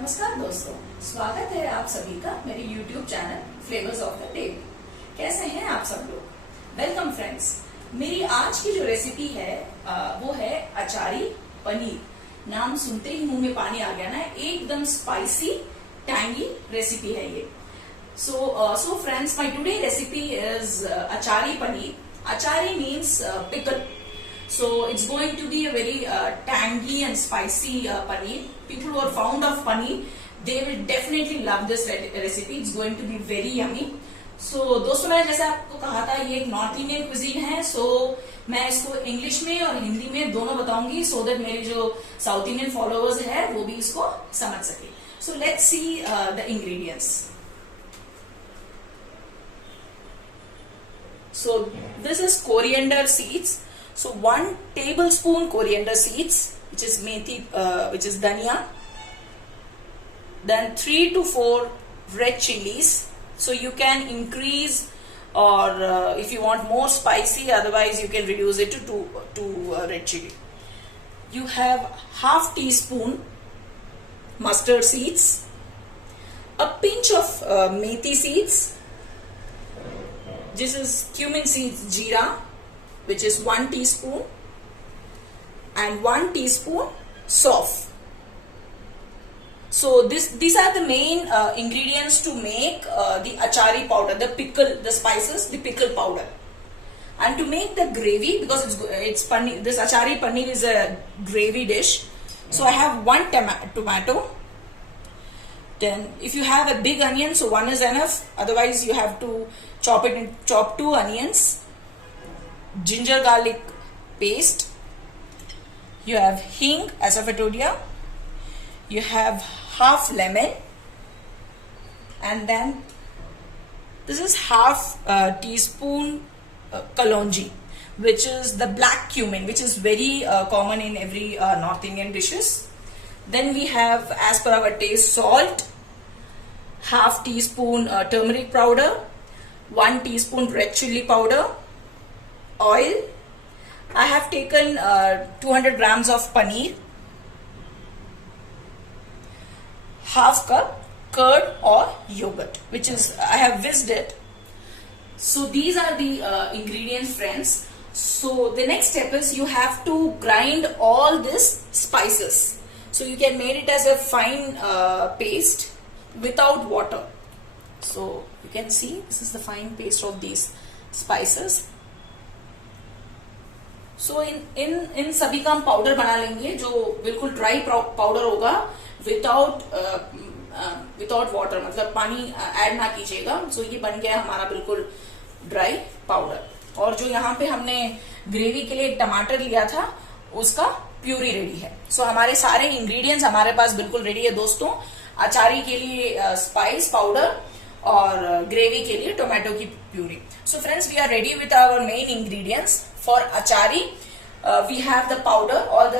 नमस्कार दोस्तों, स्वागत है आप सभी का मेरे YouTube channel flavours of the day. कैसे हैं आप सब लोग? Welcome friends. मेरी आज की जो रेसिपी है वो है अचारी पनीर। नाम सुनते ही मुंह में पानी आ गया ना, एकदम स्पाइसी टैंगी रेसिपी है ये। So friends, my today recipe is achari paneer. Achari means pickle. So it's going to be a very tangy and spicy paneer. People who are fond of paneer, they will definitely love this recipe. It's going to be very yummy. So दोस्तों, मैंने जैसे आपको कहा था ये एक north Indian cuisine है। So मैं इसको इंग्लिश में और हिंदी में दोनों बताऊंगी, so that मेरे जो साउथ इंडियन फॉलोअर्स है वो भी इसको समझ सके। So let's see the ingredients. So this is coriander seeds. So 1 tablespoon coriander seeds, which is methi, which is dhania. Then 3 to 4 red chilies. So you can increase, or if you want more spicy, otherwise you can reduce it to 2 red chili. You have half teaspoon mustard seeds, a pinch of methi seeds. This is cumin seeds, jeera, which is 1 teaspoon, and 1 teaspoon sauf. So these are the main ingredients to make the achari powder, the pickle, the spices, the pickle powder. And to make the gravy, because it's paneer, this achari paneer is a gravy dish. So I have 1 tomato. Then if you have a big onion, so 1 is enough. Otherwise you have to chop 2 onions. Ginger garlic paste. You have hing, asafoetida. You have half lemon, and then this is half teaspoon kalonji, which is the black cumin, which is very common in every North Indian dishes. Then we have, as per our taste, salt, half teaspoon turmeric powder, 1 teaspoon red chili powder, oil. I have taken 200 grams of paneer, half cup curd or yogurt, which is, I have whisked it. So these are the ingredients, friends. So the next step is you have to grind all these spices. So you can make it as a fine paste without water. So you can see this is the fine paste of these spices. So इन सभी का हम powder बना लेंगे, जो बिल्कुल dry powder होगा, without water, मतलब पानी ऐड ना कीजिएगा। सो ये बन गया हमारा बिल्कुल ड्राई पाउडर। और जो यहाँ पे हमने ग्रेवी के लिए टमाटर लिया था, उसका प्यूरी रेडी है। सो हमारे सारे इंग्रेडिएंट्स हमारे पास बिल्कुल रेडी है दोस्तों। अचारी के लिए स्पाइस पाउडर और ग्रेवी के लिए टोमेटो की puree. So friends, we are ready with our main ingredients for achari. We have the powder, all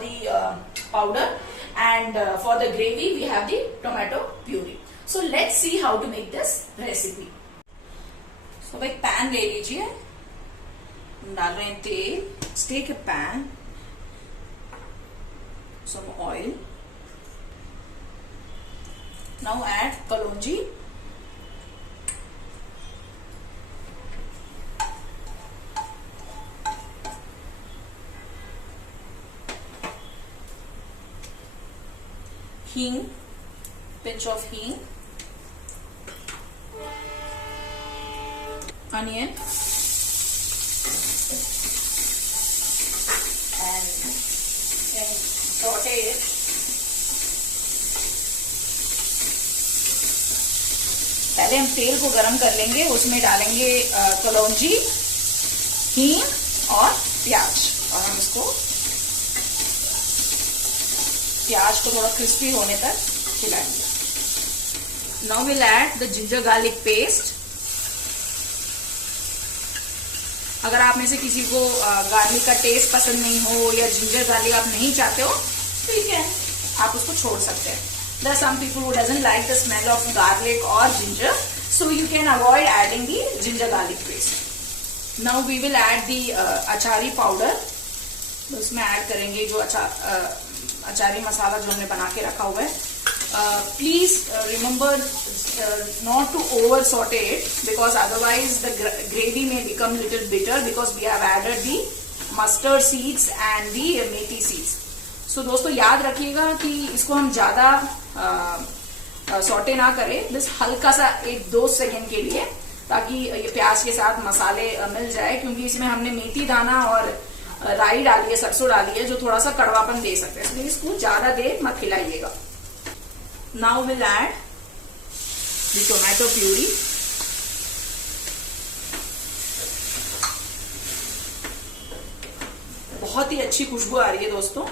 the powder, and for the gravy we have the tomato puree. So let's see how to make this recipe. So एक pan ले लीजिए, डाल रहे हैं तेल। Take a pan, some oil. Now add kalonji, hing, pinch of hing, onion, and saute it. पहले हम तेल को गरम कर लेंगे, उसमें डालेंगे कलौंजी, हींग और प्याज, और हम इसको प्याज को थोड़ा क्रिस्पी होने तक खिलाएंगे। Now will add the ginger garlic paste. अगर आप में से किसी को गार्लिक का टेस्ट पसंद नहीं हो या जिंजर गार्लिक आप नहीं चाहते हो, ठीक है, आप उसको छोड़ सकते हैं। There are some people who doesn't like the smell of garlic or ginger, so you can avoid adding the ginger garlic paste. Now we will add the achari powder. उसमें ऐड करेंगे जो अचारी मसाला जो हमने बना के रखा हुआ है, please remember not to over saute it, because otherwise the gravy may become little bitter, because we have added the mustard seeds and the methi seeds. So दोस्तों याद रखिएगा कि इसको हम ज्यादा सॉटे ना करें, बस हल्का सा 1-2 सेकेंड के लिए, ताकि ये प्याज के साथ मसाले मिल जाए, क्योंकि इसमें हमने मेथी दाना और राई डाली है, सरसों डाली है, जो थोड़ा सा कड़वापन दे सकते हैं, इसलिए इसको ज्यादा देर मत खिलाइएगा. Now will add the tomato puree. बहुत ही अच्छी खुशबू आ रही है दोस्तों.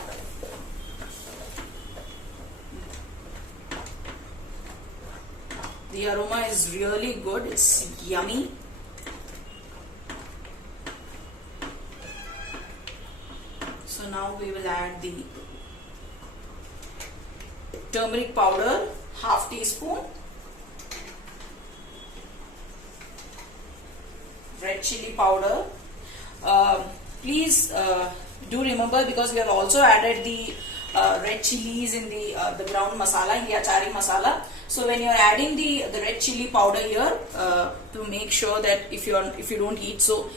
The aroma is really good. It's yummy. So now we will add the turmeric powder, ½ teaspoon. Red chili powder. Please do remember, because we have also added the red chilies in the ground masala, in the achari masala. So when you are adding the red chili powder here, to make sure that if you don't eat so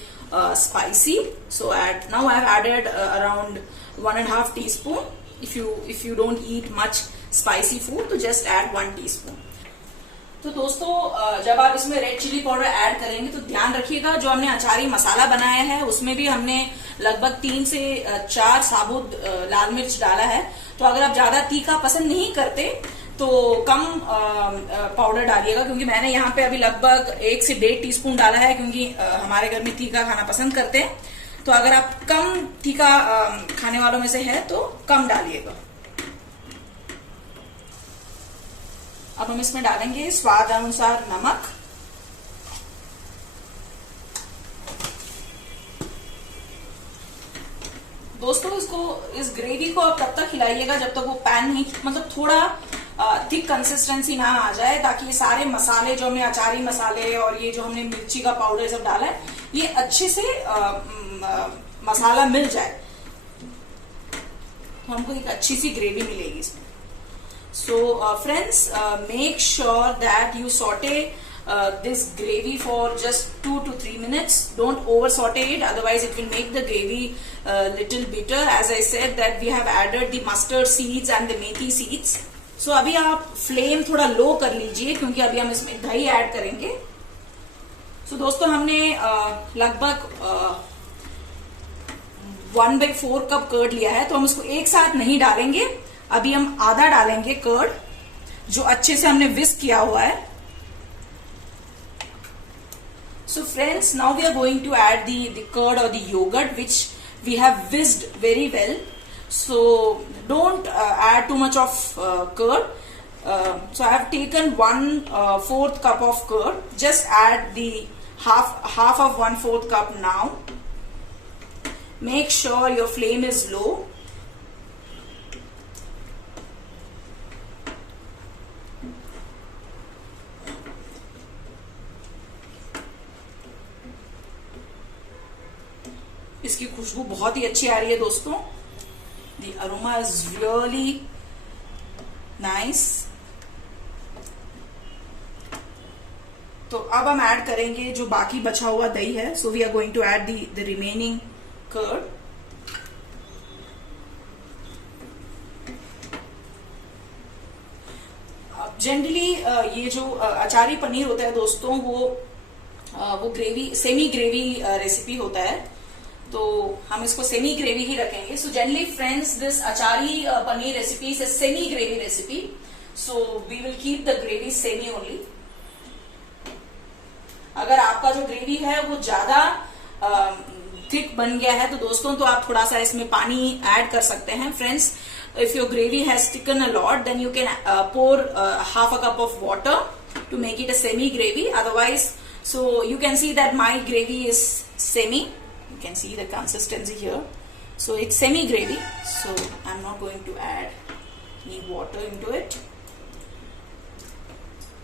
spicy, so now I have added around 1½ teaspoon. If you don't eat much spicy food, तो just add 1 teaspoon. तो दोस्तों जब आप इसमें red chilli powder add करेंगे तो ध्यान रखिएगा, जो हमने अचारी मसाला बनाया है उसमें भी हमने लगभग 3 से 4 साबुत लाल मिर्च डाला है. तो अगर आप ज्यादा तीखा पसंद नहीं करते तो कम पाउडर डालिएगा, क्योंकि मैंने यहाँ पे अभी लगभग 1 से 1.5 टीस्पून डाला है, क्योंकि हमारे घर में तीखा खाना पसंद करते हैं. तो अगर आप कम तीखा खाने वालों में से है तो कम डालिएगा. अब हम इसमें डालेंगे स्वाद अनुसार नमक. दोस्तों इस ग्रेवी को आप तब तक खिलाइएगा जब तक वो पैन नहीं, मतलब थोड़ा थिक कंसिस्टेंसी ना आ जाए, ताकि ये सारे मसाले जो हमने अचारी मसाले और ये जो हमने मिर्ची का पाउडर सब डाला है, ये अच्छे से मसाला मिल जाए, तो हमको एक अच्छी सी ग्रेवी मिलेगी इसमें. So friends, make sure that you saute this gravy for just 2 to 3 minutes. Don't over saute it, otherwise it will make the gravy little bitter. As I said that we have added the mustard seeds and the methi seeds. So अभी आप flame थोड़ा लो कर लीजिए, क्योंकि अभी हम इसमें दही ऐड करेंगे. So दोस्तों हमने लगभग 1/4 कप कर्ड लिया है, तो हम इसको एक साथ नहीं डालेंगे. अभी हम आधा डालेंगे कर्ड, जो अच्छे से हमने विस्क किया हुआ है. So friends, now we are going to add the curd or the yogurt which we have whisked very well. So don't add too much of curd. So I have taken 1/4 cup of curd. Just add the half of 1/4 cup now. Make sure your flame is low. इसकी खुशबू बहुत ही अच्छी आ रही है दोस्तों. The aroma is really nice. तो अब हम ऐड करेंगे जो बाकी बचा हुआ दही है. So we are going to add the remaining curd. Generally ये जो अचारी पनीर होता है दोस्तों, वो ग्रेवी, सेमी ग्रेवी रेसिपी होता है, तो हम इसको सेमी ग्रेवी ही रखेंगे. So generally friends, this achari paneer recipe is a semi gravy recipe, so we will keep the gravy semi only. अगर आपका जो ग्रेवी है वो ज्यादा थिक बन गया है तो दोस्तों, तो आप थोड़ा सा इसमें पानी ऐड कर सकते हैं. Friends, if your gravy has thickened a lot, then you can pour half a cup of water to make it a semi gravy. Otherwise, so you can see that my gravy is semi. You can see the consistency here. So it's semi gravy. So I'm not going to add any water into it.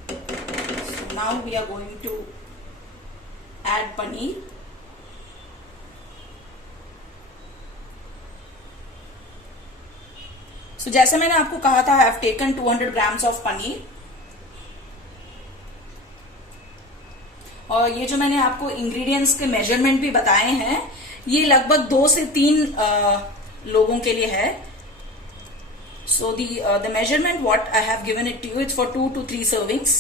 So now we are going to add paneer. सो जैसे मैंने आपको कहा था, I have taken 200 grams of paneer, और ये जो मैंने आपको इंग्रेडिएंट्स के मेजरमेंट भी बताए हैं, ये लगभग 2 से 3 लोगों के लिए है. So the measurement what I have given it to you, it's for 2 to 3 servings.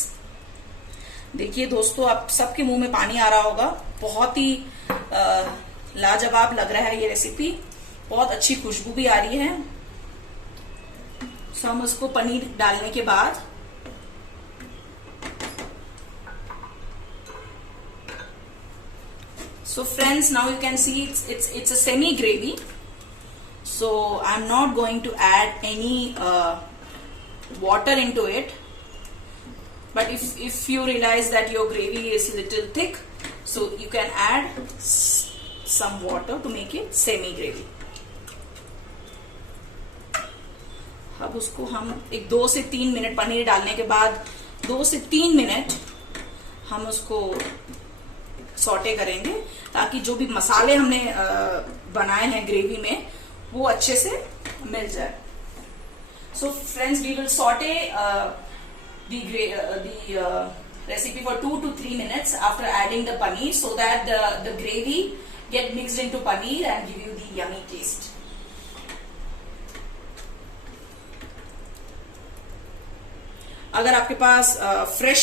देखिए दोस्तों, आप सबके मुंह में पानी आ रहा होगा. बहुत ही लाजवाब लग रहा है ये रेसिपी, बहुत अच्छी खुशबू भी आ रही है. सो हम उसको पनीर डालने के बाद so friends, now you can see it's a semi gravy, so I'm not going to add any water into it, but if you realize that your gravy is little thick, so you can add some water to make it semi gravy. अब उसको हम 2 से 3 minute, paneer डालने के बाद 2 से 3 minute हम उसको सॉटे करेंगे, ताकि जो भी मसाले हमने बनाए हैं ग्रेवी में वो अच्छे से मिल जाए. So friends, we will sauté the recipe for 2 to 3 minutes after adding the paneer, so that the gravy get mixed into paneer and give you the yummy taste. अगर आपके पास फ्रेश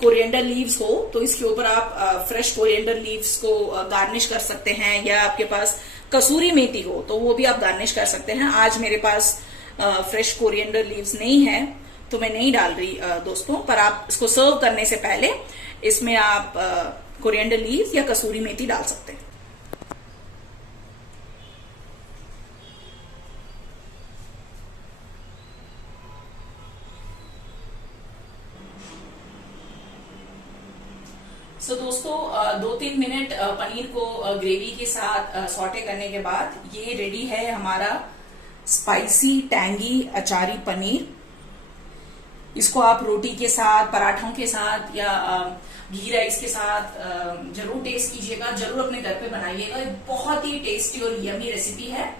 कोरिएंडर लीव्स हो तो इसके ऊपर आप fresh coriander leaves को garnish कर सकते हैं, या आपके पास कसूरी मेथी हो तो वो भी आप गार्निश कर सकते हैं. आज मेरे पास फ्रेश कोरिएंडर लीव्स नहीं है तो मैं नहीं डाल रही दोस्तों, पर आप इसको सर्व करने से पहले इसमें आप कोरिएंडर लीव्स या कसूरी मेथी डाल सकते हैं. सो दोस्तों, 2-3 मिनट पनीर को ग्रेवी के साथ सॉटे करने के बाद ये रेडी है हमारा स्पाइसी टैंगी अचारी पनीर. इसको आप रोटी के साथ, पराठों के साथ या घी राइस के साथ जरूर टेस्ट कीजिएगा, जरूर अपने घर पे बनाइएगा. बहुत ही टेस्टी और यमी रेसिपी है.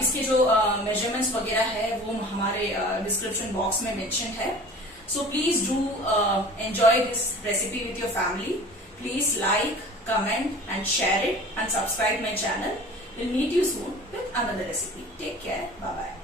इसके जो मेजरमेंट्स वगैरह है वो हमारे डिस्क्रिप्शन बॉक्स में मेंशन है. So please do enjoy this recipe with your family. Please like, comment and share it, and subscribe my channel. We'll meet you soon with another recipe. Take care. Bye bye.